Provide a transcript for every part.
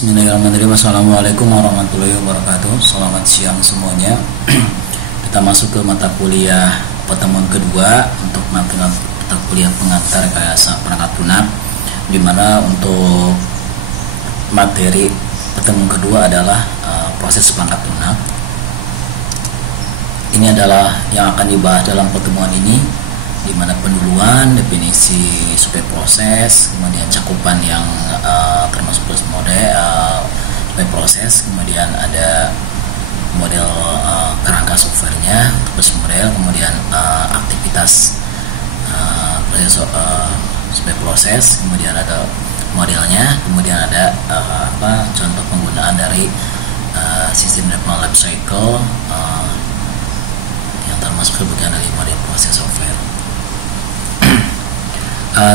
Bismillahirrahmanirrahim. Assalamualaikum warahmatullahi wabarakatuh. Selamat siang semuanya. Kita masuk ke mata kuliah pertemuan kedua untuk mata kuliah pengantar rekayasa perangkat lunak, dimana untuk materi pertemuan kedua adalah proses perangkat lunak. Ini adalah yang akan dibahas dalam pertemuan ini, di mana penduluan, definisi supai proses, kemudian cakupan yang termasuk plus model supai proses, kemudian ada model kerangka softwarenya untuk plus model, kemudian aktivitas proses supai proses, kemudian ada modelnya, kemudian ada contoh penggunaan dari sistem development life cycle yang termasuk kebutuhan dari model proses software.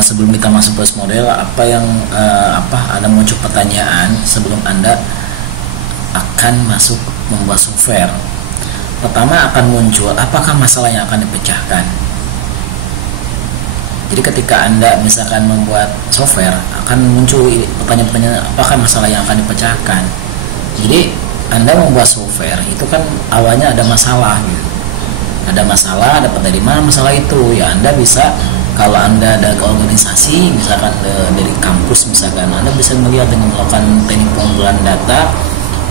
Sebelum kita masuk ke model, ada muncul pertanyaan sebelum Anda akan masuk membuat software. Pertama akan muncul, apakah masalah yang akan dipecahkan? Jadi ketika Anda misalkan membuat software, akan muncul pertanyaan-pertanyaan, apakah masalah yang akan dipecahkan? Jadi Anda membuat software itu kan awalnya ada masalah gitu. Ada masalah, dapat dari mana masalah itu? Ya Anda bisa, kalau Anda ada ke organisasi, misalkan dari kampus misalkan, Anda bisa melihat dengan melakukan teknik pengumpulan data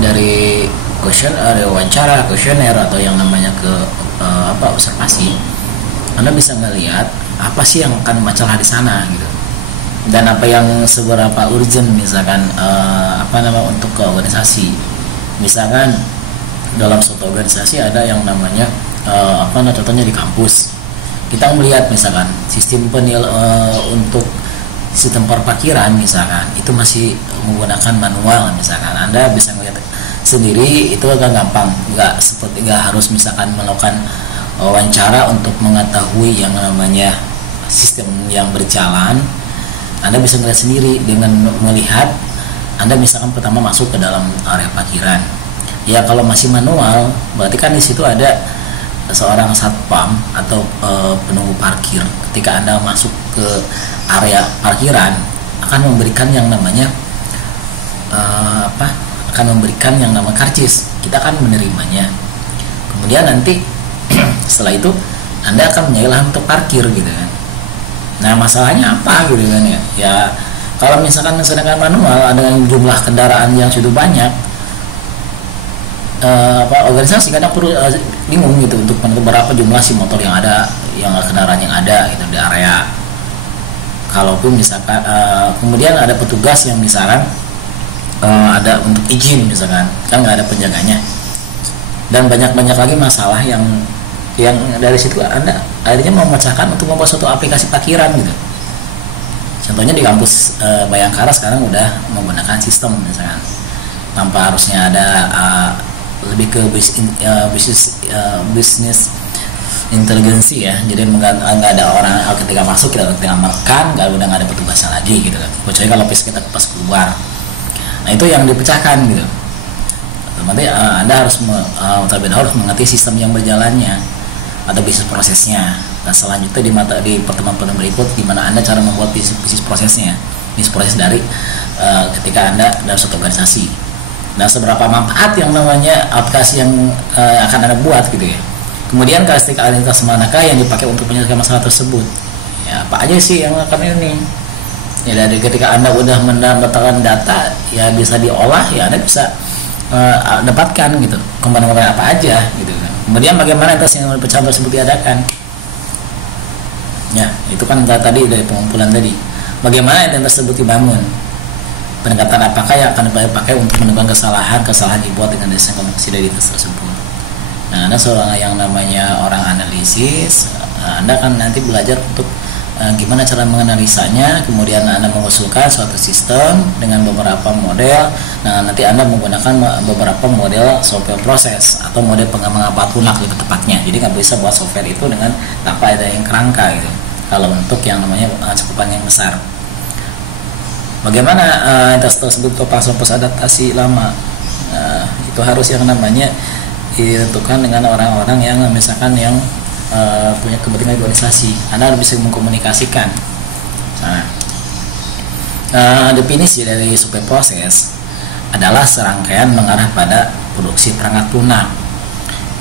dari wawancara, kuesioner, atau yang namanya observasi. Anda bisa melihat apa sih yang akan masalah di sana gitu, dan apa yang seberapa urgent misalkan untuk ke organisasi. Misalkan dalam suatu organisasi ada yang namanya contohnya di kampus, kita melihat misalkan sistem untuk sistem parkiran misalkan itu masih menggunakan manual, misalkan Anda bisa melihat sendiri, itu agak gampang, nggak harus misalkan melakukan wawancara untuk mengetahui yang namanya sistem yang berjalan. Anda bisa melihat sendiri dengan melihat Anda misalkan pertama masuk ke dalam area parkiran. Ya kalau masih manual, berarti kan di situ ada seorang satpam atau penunggu parkir. Ketika Anda masuk ke area parkiran, akan memberikan yang namanya karcis. Kita akan menerimanya. Kemudian nanti setelah itu Anda akan menyalahi lahan untuk parkir gitu kan. Nah masalahnya apa gitu kan ya? Ya kalau misalkan sedangkan manual ada jumlah kendaraan yang sudah banyak, organisasi kadang perlu bingung gitu untuk berapa jumlah si motor yang ada, yang kendaraan yang ada gitu di area. Kalaupun misalkan kemudian ada petugas yang misalkan ada untuk izin misalkan, kan nggak ada penjaganya, dan banyak lagi masalah yang dari situ Anda akhirnya memecahkan untuk membuat suatu aplikasi parkiran gitu. Contohnya di kampus Bayangkara sekarang udah menggunakan sistem misalkan tanpa harusnya ada lebih ke bisnis inteligensi ya. Jadi nggak ada orang ketika masuk kita tinggal menekan, udah nggak ada petugasnya lagi gitu kan. Kecuali kalau kita pas keluar. Nah itu yang dipecahkan gitu. Nanti Anda harus mengerti sistem yang berjalannya atau bisnis prosesnya. Nah selanjutnya di pertemuan berikut, di mana Anda cara membuat bisnis prosesnya, bisnis proses dari ketika Anda dalam suatu organisasi. Nah seberapa manfaat yang namanya aplikasi yang akan Anda buat gitu ya. Kemudian karakteristik manakah yang dipakai untuk menyelesaikan masalah tersebut. Ya apa aja sih yang akan ini. Ya dari ketika Anda udah mendapatkan data, ya bisa diolah, ya Anda bisa dapatkan gitu komponen-komponen apa aja gitu kan. Kemudian bagaimana tes yang pecahan tersebut diadakan. Ya itu kan tadi dari pengumpulan tadi. Bagaimana tes tersebut dibangun. Pendekatan apakah yang akan dipakai untuk menemukan kesalahan dibuat dengan desain koneksi dari tes tersebut. Nah, Anda seorang yang namanya orang analisis, Anda akan nanti belajar untuk gimana cara menganalisanya, kemudian Anda mengusulkan suatu sistem dengan beberapa model. Nah, nanti Anda menggunakan beberapa model software proses atau model pengembangan lunak lebih tepatnya. Jadi nggak bisa buat software itu dengan tanpa ada yang kerangka gitu. Kalau untuk yang namanya cakupan yang besar. Bagaimana tes tersebut topang pos adaptasi lama? Itu harus yang namanya ditentukan dengan orang-orang yang misalkan yang punya kepentingan organisasi. Anda harus bisa mengkomunikasikan. Definisi dari supai proses adalah serangkaian mengarah pada produksi perangkat lunak.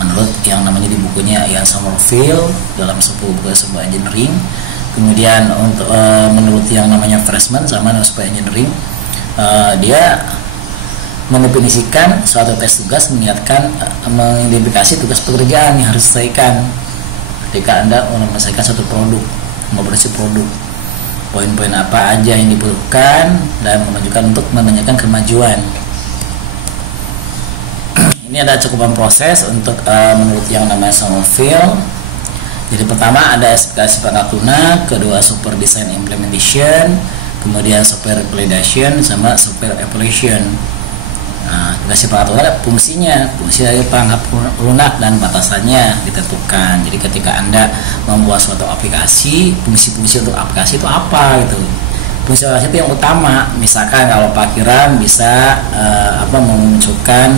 Menurut yang namanya di bukunya Ian Sommerville dalam sebuah engineering. Kemudian untuk menurut yang namanya Freshman sama sebuah engineering, dia mendefinisikan suatu tes tugas mengidentifikasi tugas pekerjaan yang harus diselesaikan ketika Anda menyelesaikan suatu produk, memproduksi produk. Poin-poin apa aja yang dibutuhkan dan menunjukkan untuk menanyakan kemajuan. Ini ada cakupan proses untuk menurut yang namanya Sommerville. Jadi pertama ada spesifikasi perangkat lunak, kedua software design implementation, kemudian software validation sama software evaluation. Nah, spesifikasi perangkat lunak fungsi dari perangkat lunak dan batasannya ditentukan. Jadi ketika Anda membuat suatu aplikasi, fungsi-fungsi untuk aplikasi itu apa gitu. Fungsi aplikasi itu yang utama. Misalkan kalau parkiran bisa memunculkan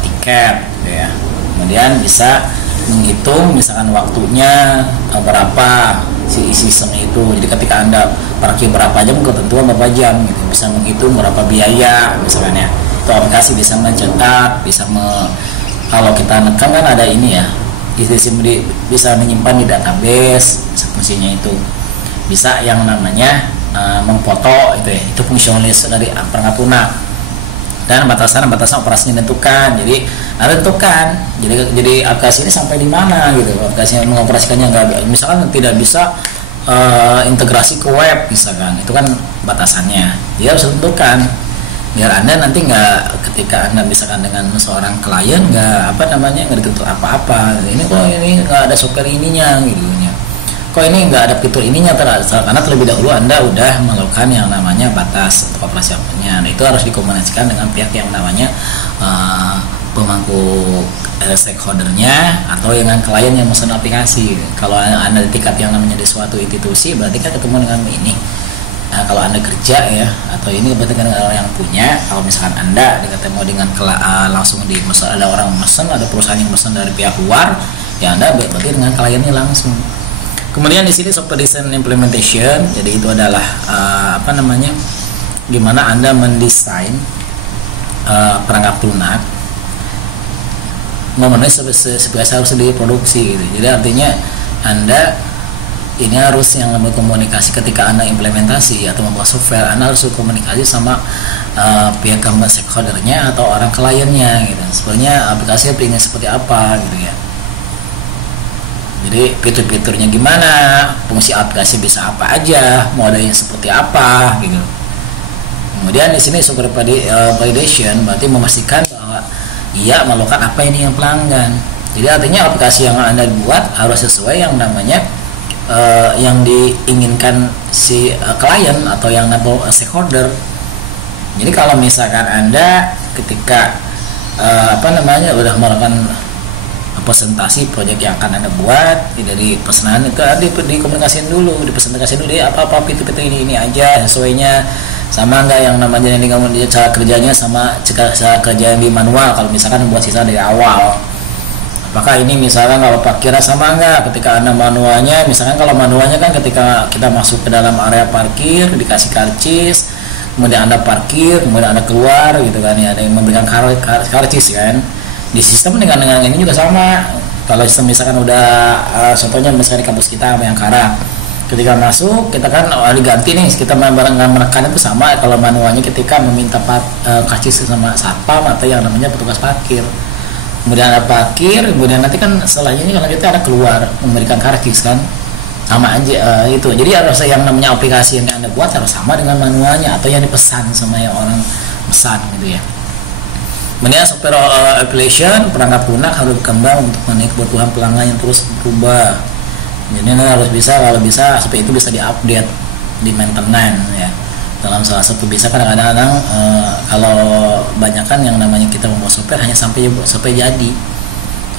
tiket gitu ya. Kemudian bisa menghitung misalkan waktunya berapa si sistem itu. Jadi ketika Anda parkir berapa jam, ketentuan berapa jam gitu, bisa menghitung berapa biaya misalkan ya. Itu aplikasi bisa mencetak, kalau kita nekan kan ada ini ya, bisa menyimpan di database, fungsinya itu. Bisa yang namanya memfoto itu ya, itu fungsionalis dari perangkat lunak. Dan batasan operasinya ditentukan. Jadi Anda tentukan. Jadi aplikasi ini sampai di mana gitu. Aplikasi yang mengoperasikannya misalkan tidak bisa integrasi ke web misalkan. Itu kan batasannya. Dia harus tentukan. Biar Anda nanti ketika Anda misalkan dengan seorang klien nggak dituntut apa-apa. Ini kok ini nggak ada software ininya gitu ya. Kok ini nggak ada fitur ininya, karena terlebih dahulu Anda udah melakukan yang namanya batas untuk operasinya. Nah, itu harus dikomunikasikan dengan pihak yang namanya pemangku stakeholdernya atau dengan klien yang memesan aplikasi. Kalau Anda di tingkat yang namanya di suatu institusi, berarti kan ketemu dengan ini. Nah, kalau Anda kerja ya, atau ini berarti dengan orang yang punya. Kalau misalkan Anda ketemu dengan langsung ada orang memesan, ada perusahaan yang memesan dari pihak luar, ya Anda berarti dengan kliennya langsung. Kemudian di sini software design implementation, jadi itu adalah gimana Anda mendesain perangkat lunak memenuhi spesifikasi harus diproduksi gitu. Jadi artinya Anda ini harus yang berkomunikasi ketika Anda implementasi atau membuat software, Anda harus berkomunikasi sama pihak stakeholdernya atau orang kliennya gitu. Sebenarnya aplikasinya ingin seperti apa gitu ya. Jadi fitur-fiturnya gimana, fungsi aplikasi bisa apa aja, modelnya seperti apa gitu. Kemudian di sini software validation berarti memastikan bahwa ia melakukan apa ini yang pelanggan. Jadi artinya aplikasi yang Anda buat harus sesuai yang namanya yang diinginkan si klien atau yang stakeholder. Jadi kalau misalkan Anda ketika udah melakukan presentasi proyek yang akan Anda buat dari pesanan itu dikomunikasikan dulu, dipresentasikan dulu apa fitur-fitur ini aja sesuainya sama enggak yang namanya cara kerjanya sama cara kerja yang di manual. Kalau misalkan buat sisa dari awal, apakah ini misalkan kalau parkirnya sama enggak ketika Anda manualnya, misalkan kalau manualnya kan ketika kita masuk ke dalam area parkir dikasih karcis, kemudian Anda parkir, kemudian Anda keluar gitu kan ya, ada yang memberikan karcis kan. Di sistem dengan ini juga sama. Kalau sistem misalkan udah contohnya misalkan di kampus kita Bayangkara, ketika masuk kita kan diganti nih, kita menekan itu sama. Kalau manualnya ketika meminta karcis sama satpam atau yang namanya petugas parkir, kemudian ada parkir, kemudian nanti kan setelahnya kalau kita ada keluar memberikan karcis kan, sama aja itu. Jadi harus yang namanya aplikasi yang Anda buat harus sama dengan manualnya atau yang dipesan sama yang orang pesan gitu ya. Kemudian software application, perangkat lunak harus berkembang untuk memenuhi kebutuhan pelanggan yang terus berubah. Jadi harus bisa, kalau bisa seperti itu bisa diupdate, di maintenance ya. Dalam salah satu bisa kadang-kadang kalau banyak kan yang namanya kita membuat software hanya sampai jadi.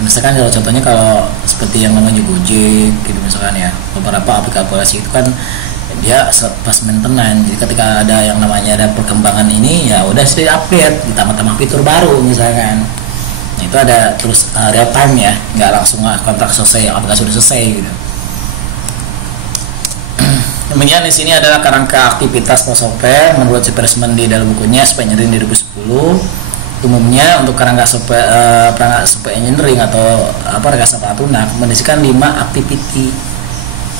Misalkan kalau contohnya kalau seperti yang namanya Gojek gitu misalkan ya, beberapa aplikasi itu kan dia pas maintenance. Jadi ketika ada yang namanya ada perkembangan ini ya udah sudah update, ditambah fitur baru misalkan. Nah, itu ada terus real time ya, nggak langsung kontrak selesai aplikasi sudah selesai gitu. Kemudian di sini adalah kerangka aktivitas software menurut Sperrisman di dalam bukunya Software Engineering 2010. Umumnya untuk kerangka perangkat software engineering atau rekayasa Fortuna mengisikan 5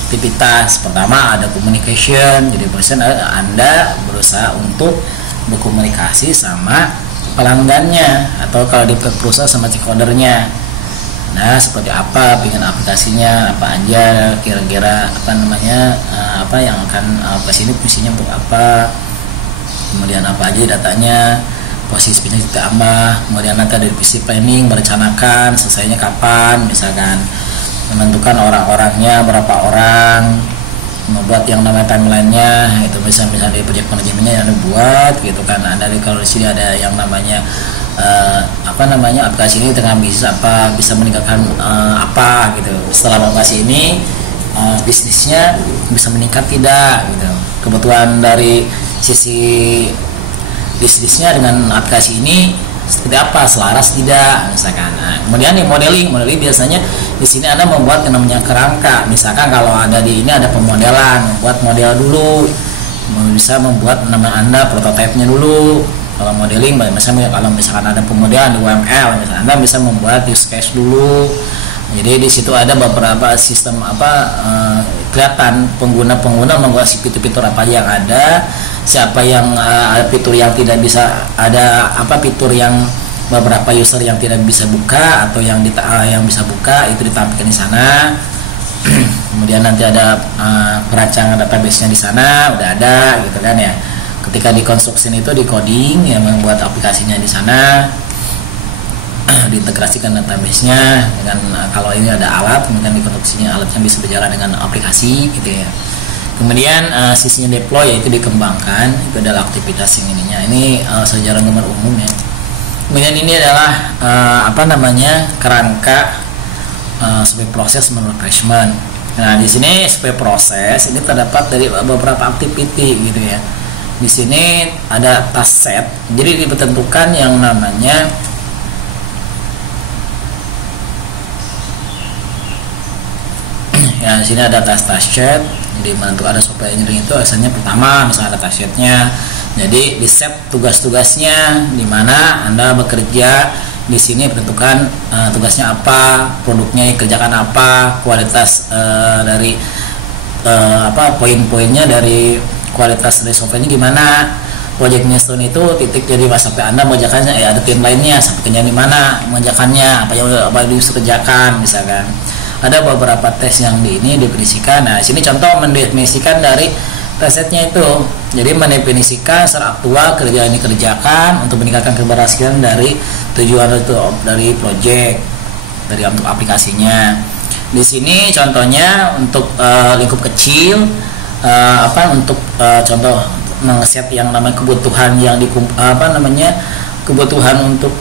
aktivitas. Pertama ada communication, jadi Anda berusaha untuk berkomunikasi sama pelanggannya atau kalau di perusahaan sama stakeholdernya. Nah, seperti apa bikin aplikasinya, apa aja kira-kira apa yang akan aplikasi ini fungsinya untuk apa, kemudian apa aja datanya, posisi bisnis kita kemudian nanti ada divisi planning, merencanakan selesainya kapan, misalkan menentukan orang-orangnya berapa orang, membuat yang namanya timelinenya, itu misalnya di project manajemennya yang dibuat gitu kan. Ada kalau di sini ada yang namanya aplikasi ini dengan bisa meningkatkan apa gitu. Setelah aplikasi ini bisnisnya bisa meningkat tidak gitu. Kebutuhan dari sisi bisnisnya dengan aplikasi ini seperti apa, selaras tidak misalkan. Nah, kemudian di modeling biasanya di sini Anda membuat yang namanya kerangka. Misalkan kalau ada di ini ada pemodelan, membuat model dulu, bisa membuat nama Anda prototipenya dulu. Kalau modeling misalnya kalau misalkan ada pemodelan di UML, misalkan Anda bisa membuat use case dulu. Jadi di situ ada beberapa sistem kelihatan pengguna membuat si fitur-fitur apa yang ada, siapa yang fitur yang tidak bisa ada fitur yang beberapa user yang tidak bisa buka atau yang bisa buka itu ditampilkan di sana. Kemudian nanti ada perancangan database-nya di sana udah ada gitu kan ya. Ketika di construction itu di coding yang membuat aplikasinya di sana, diintegrasikan database-nya dengan kalau ini ada alat, kemudian di konstruksinya alatnya bisa berjalan dengan aplikasi gitu ya. Kemudian sisinya deploy yaitu dikembangkan, itu adalah aktivitas yang ininya. Ini sejarah nomor umum ya. Kemudian ini adalah kerangka sebagai proses menurut Sperrisman. Nah, di sini sebagai proses ini terdapat dari beberapa activity gitu ya. Di sini ada task set. Jadi ditentukan yang namanya ya, di sini ada task set. Jadi menentukan ada software engineering itu asalnya pertama misalnya ada task setnya. Jadi di set tugas-tugasnya di mana Anda bekerja. Di sini tentukan tugasnya apa, produknya dikerjakan apa, kualitas dari poin-poinnya dari kualitas dari softwarenya gimana, project milestone itu titik jadi sampai Anda mengerjakannya ada tim lainnya sampai kerjaan di mana mengerjakannya apa yang bisa kerjakan misalkan. Ada beberapa tes yang ini definisikan. Nah, sini contoh mendefinisikan dari tesnya itu. Jadi mendefinisikan secara aktual kerjaan ini kerjakan untuk meningkatkan keberhasilan dari tujuan itu dari project dari untuk aplikasinya. Di sini contohnya untuk lingkup kecil contoh mengeset yang namanya kebutuhan yang kebutuhan untuk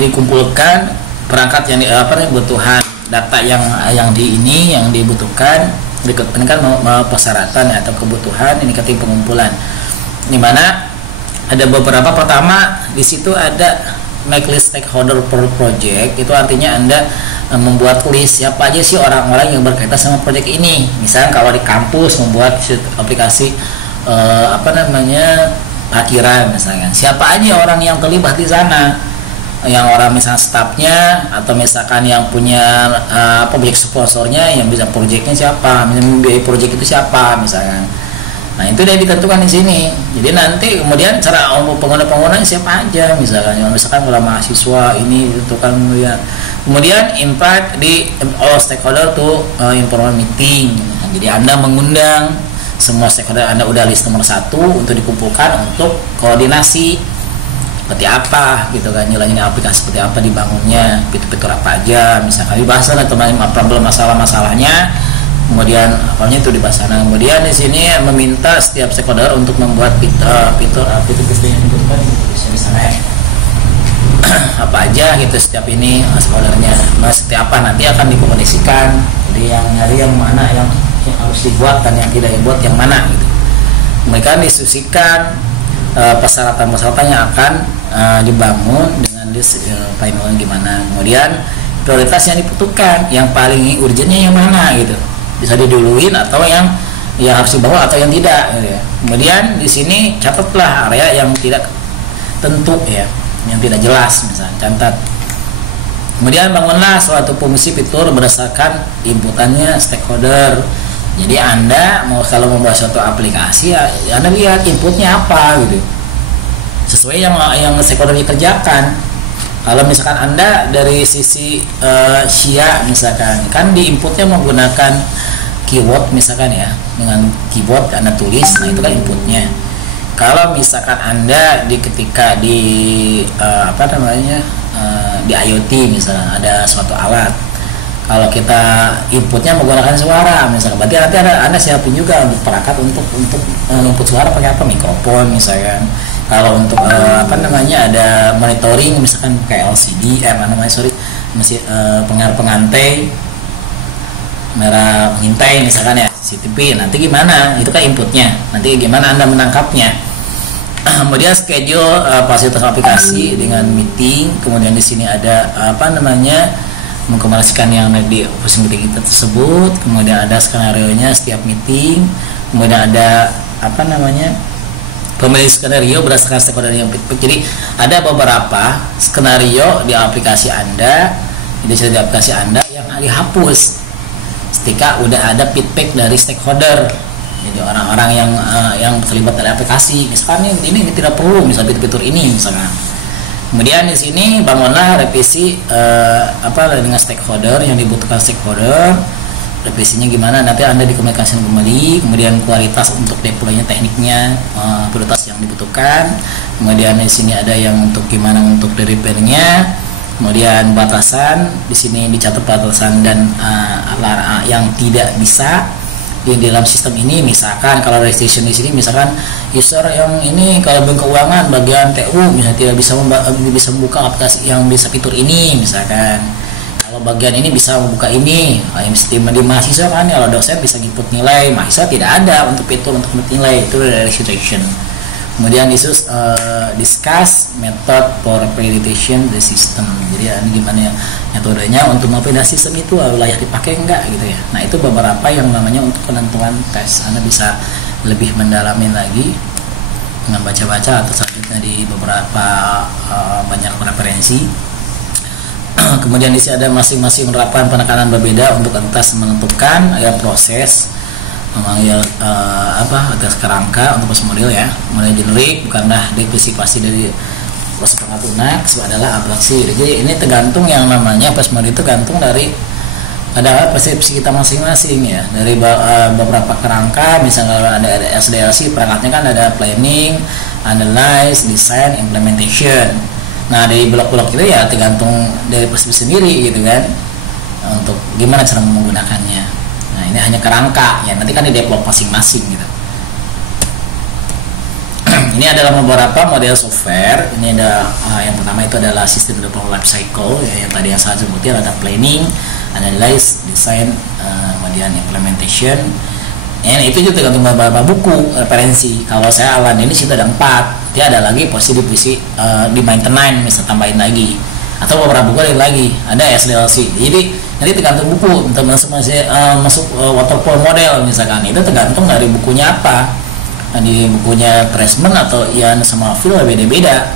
dikumpulkan perangkat yang kebutuhan data yang dibutuhkan ini kan persyaratan atau kebutuhan ini ketika pengumpulan di mana ada beberapa. Pertama di situ ada make list stakeholder per project, itu artinya Anda membuat list siapa aja sih orang-orang yang berkaitan sama project ini. Misalnya kalau di kampus membuat aplikasi parkiran misalkan, siapa aja orang yang terlibat di sana, yang orang misalnya staffnya atau misalkan yang punya project sponsornya, yang bisa projectnya siapa, membiayai project itu siapa misalkan. Nah itu udah ditentukan di sini. Jadi nanti kemudian cara pengguna siapa aja misalkan kalau mahasiswa ini ditentukan kemudian invite di all stakeholder to informal meeting. Nah, jadi Anda mengundang semua stakeholder Anda udah list nomor 1 untuk dikumpulkan untuk koordinasi seperti apa gitu kan, nilainya aplikasi seperti apa dibangunnya, fitur-fitur apa aja misalkan dibahas atau problem masalah-masalahnya. Kemudian awalnya itu dibahas. Nah, kemudian di sini meminta setiap stakeholder untuk membuat fitur yang dibutuhkan di sana apa aja gitu setiap ini stakeholdernya. Nah, setiap apa nanti akan dikomunikasikan. Jadi yang nyari yang mana yang harus dibuat dan yang tidak dibuat yang mana gitu. Mereka diskusikan persyaratan-persyaratan yang akan dibangun dengan list final gimana. Kemudian prioritas yang dibutuhkan, yang paling urgentnya yang mana gitu. Bisa diduluin atau yang yang harus dibangun atau yang tidak gitu ya. Kemudian di sini catatlah area yang tidak tentu ya, yang tidak jelas misalnya, catat. Kemudian bangunlah suatu fungsi fitur berdasarkan inputannya stakeholder. Jadi Anda kalau membuat suatu aplikasi ya, Anda lihat inputnya apa gitu, sesuai yang stakeholder dikerjakan. Kalau misalkan Anda dari sisi SIA misalkan, kan di inputnya menggunakan keyword misalkan ya, dengan keyboard Anda tulis, nah itu kan inputnya. Kalau misalkan Anda ketika di di IoT misalnya ada suatu alat, kalau kita inputnya menggunakan suara misalkan, berarti nanti Anda siapin juga untuk perangkat untuk input suara pakai apa, mikrofon misalkan. Kalau untuk ada monitoring misalkan kayak LCD masih pengantai merah pengintai misalkan ya, CCTV, nanti gimana, itu kan inputnya, nanti gimana Anda menangkapnya. Kemudian schedule fasilitas aplikasi dengan meeting. Kemudian di sini ada mengkomunikasikan yang di posisi meeting itu tersebut. Kemudian ada skenario nya setiap meeting. Kemudian ada pemilih skenario berdasarkan stakeholder yang feedback. Jadi ada beberapa skenario di aplikasi Anda, di aplikasi Anda yang dihapus ketika udah ada feedback dari stakeholder. Jadi orang-orang yang terlibat dari aplikasi, misalkan ini tidak perlu, misalnya fitur ini misalkan. Kemudian di sini bangunlah revisi dengan stakeholder yang dibutuhkan stakeholder. Revisinya gimana, nanti Anda dikomunikasikan kembali. Kemudian kualitas untuk deploy-nya, tekniknya, prioritas yang dibutuhkan. Kemudian di sini ada yang untuk gimana untuk repair-nya. Kemudian batasan, di sini dicatat batasan dan yang tidak bisa di dalam sistem ini. Misalkan kalau restriction di sini, misalkan user yang ini kalau bank keuangan bagian TU misalnya tidak bisa membuka aplikasi yang bisa fitur ini misalkan. Kalau bagian ini bisa membuka ini, sistem di mahasiswa kan, kalau dosen bisa input nilai, mahasiswa tidak ada untuk fitur untuk input nilai, itu dari restriction. Kemudian discuss method for validation the system. Jadi ini gimana ya metodenya untuk memvalidasi sistem itu layak dipakai enggak gitu ya. Nah itu beberapa yang namanya untuk penentuan tes. Anda bisa lebih mendalami lagi dengan baca-baca atau selanjutnya di beberapa banyak referensi. Kemudian di sini ada masing-masing menerapkan penekanan berbeda untuk tes menentukan proses memanggil atas kerangka untuk proses model ya. Model generik bukanlah definisi dari proses pengatur NACS adalah abstraksi. Jadi ini tergantung yang namanya proses model itu tergantung dari ada persepsi kita masing-masing ya. Dari beberapa kerangka, misalnya ada SDLC, perangkatnya kan ada planning, analyze, design, implementation. Nah dari blok-blok itu ya tergantung dari persepsi sendiri gitu kan, untuk gimana cara menggunakannya. Nah ini hanya kerangka ya, nanti kan di develop masing-masing gitu. Ini adalah beberapa model software. Ini ada yang pertama itu adalah sistem development life cycle ya, yang tadi yang saya sebutin ada planning, analyze, design, kemudian implementation. Itu juga tergantung beberapa buku referensi. Kalau saya Alan ini situ ada 4. Dia ada lagi posisi di maintenance misalnya tambahin lagi, atau beberapa buku ada lagi ada SDLC. Jadi nanti tergantung buku untuk masuk waterfall model misalkan, itu tergantung dari bukunya apa. Di bukunya Tracement atau Ian sama Phil beda-beda,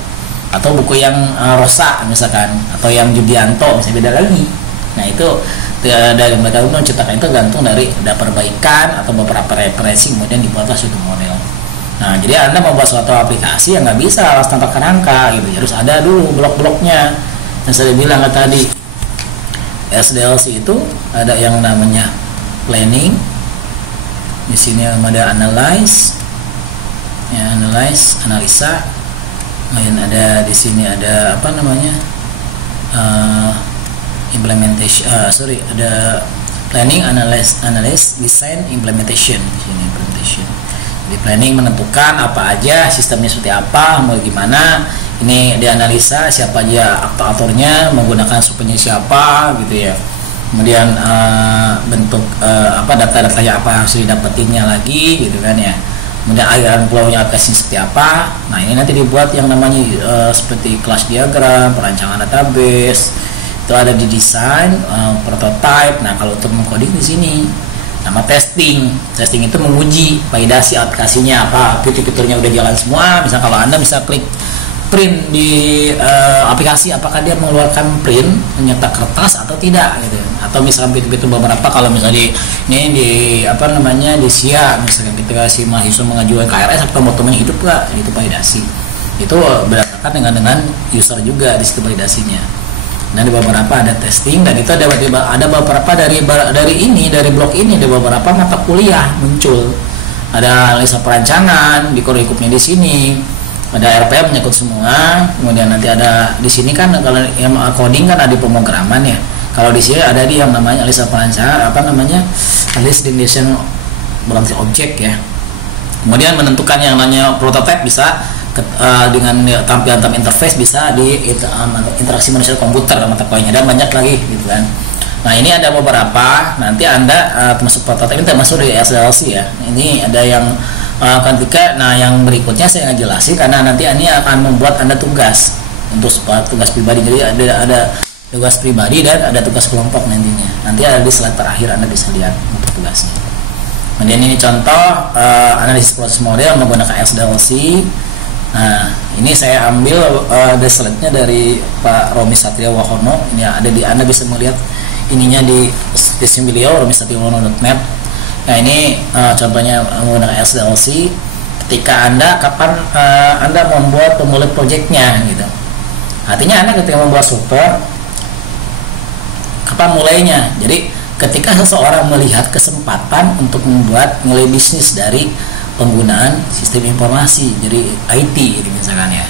atau buku yang Rosa misalkan, atau yang Judianto misalnya beda lagi. Nah itu dari mereka menciptakan itu tergantung dari ada perbaikan atau beberapa referensi, kemudian dibuatlah suatu model. Nah jadi Anda membuat suatu aplikasi yang nggak bisa alas tanpa kerangka gitu, harus ada dulu blok-bloknya. Yang saya bilang tadi SDLC itu ada yang namanya planning, di sini ada analyze, ya analisa, kemudian ada di sini ada implementation, ada planning, analyze, design, implementation. Di sini implementation. Jadi planning menentukan apa aja, sistemnya seperti apa, mau gimana. Ini dianalisa siapa aja aktor-aktornya, menggunakan supaya siapa gitu ya. Kemudian bentuk data-datanya apa harus didapetinnya lagi gitu kan ya. Kemudian aliran flow-nya aplikasi seperti apa. Nah ini nanti dibuat yang namanya seperti kelas diagram, perancangan database. Itu ada di desain, prototype. Nah kalau untuk mengcoding di sini. Nama testing itu menguji validasi aplikasinya apa, fitur-fiturnya udah jalan semua. Misal kalau Anda bisa klik print di aplikasi, apakah dia mengeluarkan print menyetak kertas atau tidak gitu. Atau misalkan fitur-fitur beberapa, kalau misalnya di SIA misalkan ketika si mahasiswa mengajukan KRS atau fotonya hidup nggak, itu validasi. Itu berdasarkan dengan user juga di situ validasinya. Nah, di beberapa ada testing, dan itu ada beberapa dari blog ini ada beberapa mata kuliah muncul. Ada analisa perancangan di kurikulumnya di sini. Ada RPM menyangkut semua. Kemudian nanti ada di sini kan kalau yang coding kan ada pemrograman ya. Kalau di sini ada yang namanya analisa perancangan, analysis definition berarti objek ya. Kemudian menentukan yang namanya prototype bisa dengan tampilan interface, bisa di interaksi manusia komputer mata kuliahnya, dan banyak lagi gitu kan. Nah, ini ada beberapa, nanti Anda termasuk prototype ini termasuk di SDLC ya. Ini ada yang ketika, nah yang berikutnya saya ngejelasin karena nanti ini akan membuat Anda tugas untuk tugas pribadi. Jadi ada tugas pribadi dan ada tugas kelompok nantinya. Nanti ada di slide terakhir Anda bisa lihat untuk tugasnya. Kemudian ini contoh analisis proses model menggunakan SDLC. Nah, ini saya ambil slide-nya dari Pak Romi Satria Wahono. Ini ada di, Anda bisa melihat ininya di deskripsi beliau, romisatriawahono.net. Nah, ini contohnya menggunakan SDLC. Ketika kapan Anda membuat pemulai projectnya gitu. Artinya Anda ketika membuat software, kapan mulainya. Jadi ketika seseorang melihat kesempatan untuk mulai bisnis dari penggunaan sistem informasi, jadi IT gitu misalkan ya.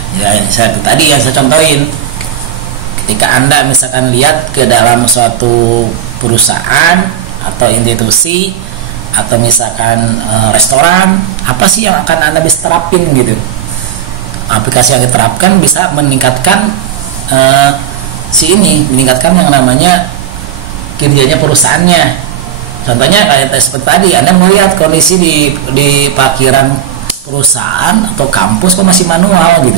Tadi yang saya contohin, ketika Anda misalkan lihat ke dalam suatu perusahaan atau institusi atau misalkan restoran, apa sih yang akan Anda bisa terapin gitu. Aplikasi yang diterapkan bisa meningkatkan meningkatkan yang namanya kinerjanya perusahaannya. Contohnya kayak seperti tadi, Anda melihat kondisi di parkiran perusahaan atau kampus kok masih manual gitu.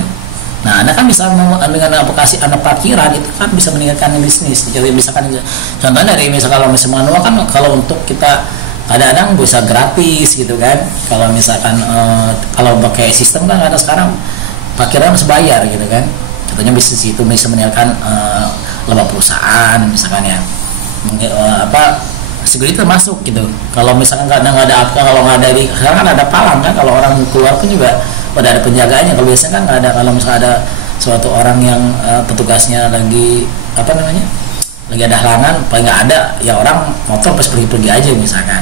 Nah, Anda kan bisa dengan aplikasi Anda parkiran itu kan bisa meningkatkan bisnis. Jadi misalkan contohnya dari kalau manual kan, kalau untuk kita kadang-kadang bisa gratis gitu kan. Kalau misalkan kalau pakai sistem kan ada sekarang parkiran harus bayar gitu kan. Contohnya bisnis itu bisa meningkatkan laba perusahaan misalkan ya. Security termasuk gitu. Kalau misalkan nggak ada sekarang kan ada palang kan, kalau orang keluar pun juga pada ada penjagaannya. Kalau biasanya kan nggak ada. Kalau misalkan ada suatu orang yang petugasnya lagi lagi ada halangan, paling nggak ada ya, orang motor pas pergi aja misalkan,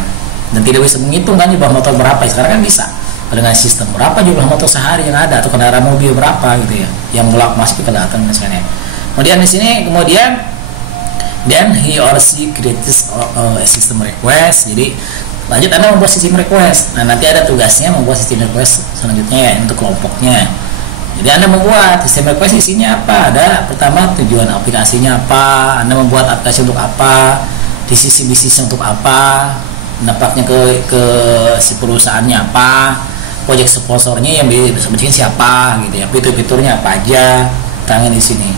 dan tidak bisa menghitung kan jumlah motor berapa. Sekarang kan bisa dengan sistem berapa jumlah motor sehari yang ada, atau kendaraan mobil berapa gitu ya, yang masuk ke datang misalnya. Kemudian di sini then he or she creates a system request. Jadi lanjut Anda membuat sistem request. Nah, nanti ada tugasnya membuat sistem request selanjutnya ya, untuk kelompoknya. Jadi Anda membuat sistem request, isinya apa? Ada pertama tujuan aplikasinya apa, Anda membuat aplikasi untuk apa, di sisi bisnisnya untuk apa, dampaknya ke si perusahaannya apa, project sponsornya yang bisa bikin siapa gitu ya, fitur-fiturnya apa aja, tangan di sini.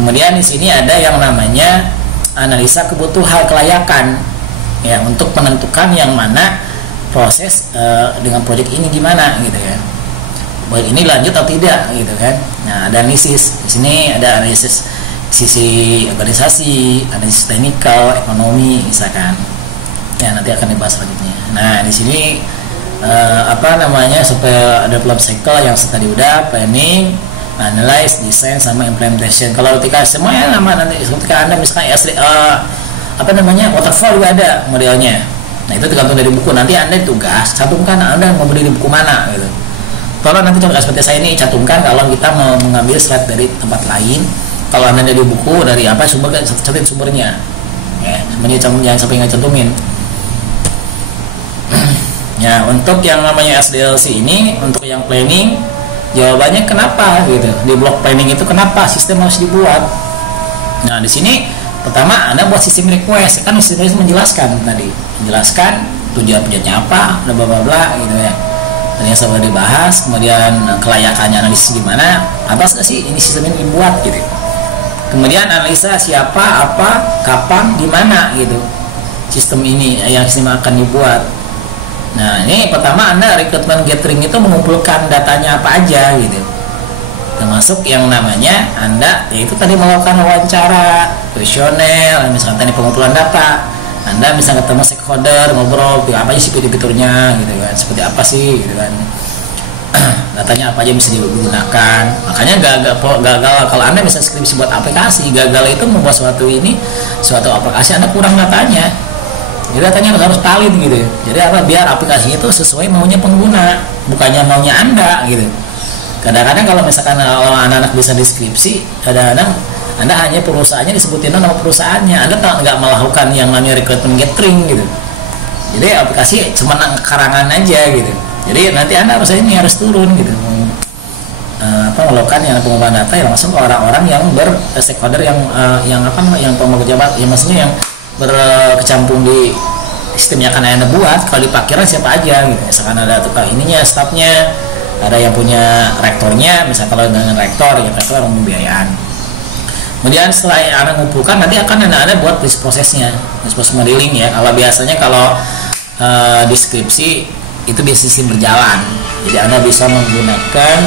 Kemudian di sini ada yang namanya analisa kebutuhan kelayakan ya, untuk menentukan yang mana proses dengan proyek ini gimana gitu ya, proyek ini lanjut atau tidak gitu kan. Nah, ada analisis di sini, ada analisis sisi organisasi, analisis teknikal, ekonomi misalkan ya, nanti akan dibahas selanjutnya. Nah, di sini supaya ada develop cycle yang tadi udah planning, analyze, desain, sama implementation. Kalau ketika semuanya nanti ketika Anda misalkan waterfall juga ada modelnya. Nah, itu tergantung dari buku. Nanti Anda tugas cantumkan Anda mau beli di buku mana gitu. Kalau nanti contoh seperti saya ini cantumkan, kalau kita mau mengambil slide dari tempat lain, kalau Anda dari buku dari apa sumber, cantumin sumbernya. Ya, semuanya jangan sampai nggak cantumin. Ya, untuk yang namanya SDLC ini, untuk yang planning, jawabannya kenapa gitu. Di blok planning itu kenapa sistem harus dibuat. Nah, di sini pertama Anda buat sistem request. Kan sistem request menjelaskan tujuannya apa, bla bla bla gitu ya. Dan yang sudah dibahas, kemudian kelayakannya analisis gimana, apa sih ini sistem ini dibuat gitu. Kemudian analisa siapa, apa, kapan, di mana gitu. sistem ini yang sistem akan dibuat. Nah, ini pertama Anda recruitment gathering itu mengumpulkan datanya apa aja gitu. Termasuk yang namanya Anda yaitu tadi melakukan wawancara, kuesioner, misalkan tadi pengumpulan data. Anda bisa ketemu stakeholder, ngobrol, apa aja sih fitur-fiturnya gitu kan. Seperti apa sih gitu kan. Datanya apa aja bisa digunakan. Makanya gagal kalau Anda bisa skripsi buat aplikasi, gagal itu membuat suatu aplikasi Anda kurang datanya. Jadi datanya harus valid gitu. Jadi apa, biar aplikasinya itu sesuai maunya pengguna, bukannya maunya Anda gitu. Kadang-kadang kalau misalkan anak-anak bisa deskripsi, kadang-kadang Anda hanya perusahaannya disebutin nama perusahaannya, Anda nggak melakukan yang namanya recruitment gathering gitu. Jadi aplikasi cuma karangan aja gitu. Jadi nanti Anda harus turun gitu. Melakukan yang pengumpulan data yang langsung ke orang-orang yang stakeholder yang pemegang jabat, yang maksudnya yang berkecimpung di sistem yang akan Anda buat. Kalau dipakiran siapa aja gitu. Misalkan ada tukang ininya, staffnya, ada yang punya rektornya, misalkan kalau dengan rektor yang pembiayaan. Kemudian setelah Anda ngumpulkan, nanti akan Anda buat prosesnya, proses modeling ya. Kalau biasanya deskripsi itu biasanya berjalan. Jadi Anda bisa menggunakan